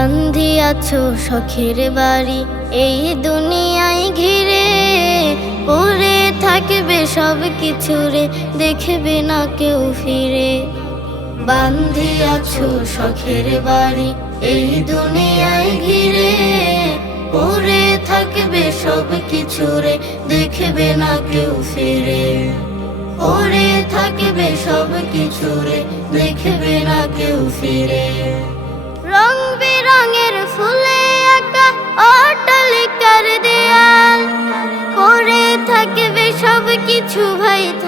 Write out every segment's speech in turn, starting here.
বান্ধি আছো শখের বাড়ি। এই দুনিয়ায় ঘিরে পড়ে থাকবে সব কিছু রে, দেখবে না কেউ ফিরে। বান্ধি আছো শখের বাড়ি, এই দুনিয়ায় ঘিরে পড়ে থাকবে সব কিছু রে, দেখবে না কেউ ফিরে। পড়ে থাকবে সব কিছু রে, দেখবে না কেউ ফিরে।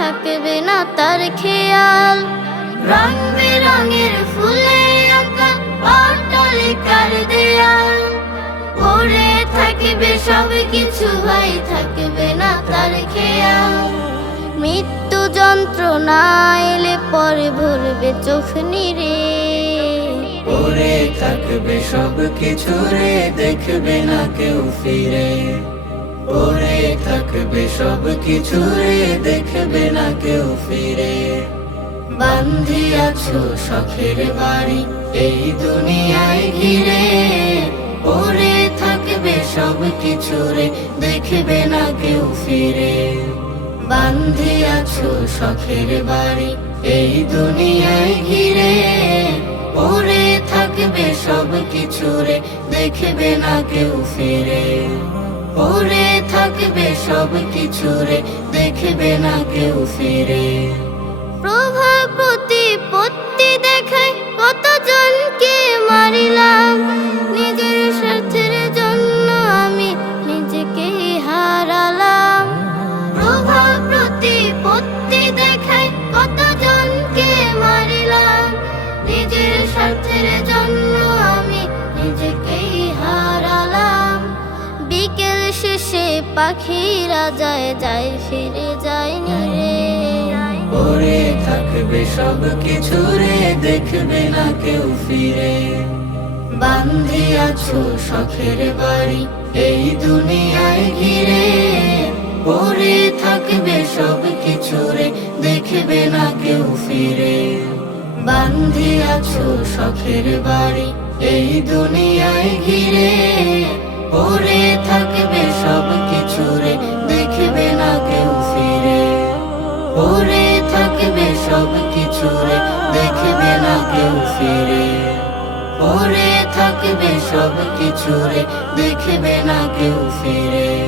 থাকবে না তার খেয়াল। রং বেরঙের ফুলে আঁকা থাকবে সব কিছু ভাই, থাকবে না তার খেয়াল। মৃত্যু যন্ত্রণা এলে পরে ভরবে চোখ নিরে পড়ে থাকবে সব কিছু রে, দেখবে না কেউ ফিরে। পড়ে থাকবে সব কিছু রে, দেখবে না কেউ ফিরে। বান্ধি আছো শখের বাড়ি, এই দুনিয়ায় ঘিরে। পড়ে থাকবে সব কিছু রে, দেখবে না কেউ ফিরে। বান্ধি আছো শখের বাড়ি, এই দুনিয়ায় ঘিরে। পড়ে থাকবে সব কিছু রে, দেখবে না কেউ ফিরে। পরে থাকবে সব কিছু রে, দেখবে না কেউ ফিরে। প্রভাব পাখিরা যায় যায়, ফিরে যায় নিরে পড়ে থাকবে সব কিছু রে, দেখবে না কেউ ফিরে। আছো শখের বাড়ি, এই দুনিয়ায় ঘিরে। পড়ে থাকবে সব কিছু রে, দেখবে না কেউ ফিরে। আছো শখের বাড়ি, এই দুনিয়ায় ঘিরে। পড়ে পড়ে থাকবে সব কিছু রে, দেখবে না কেউ ফিরে। পড়ে থাকবে সব কিছু রে, দেখবে না কেউ ফিরে।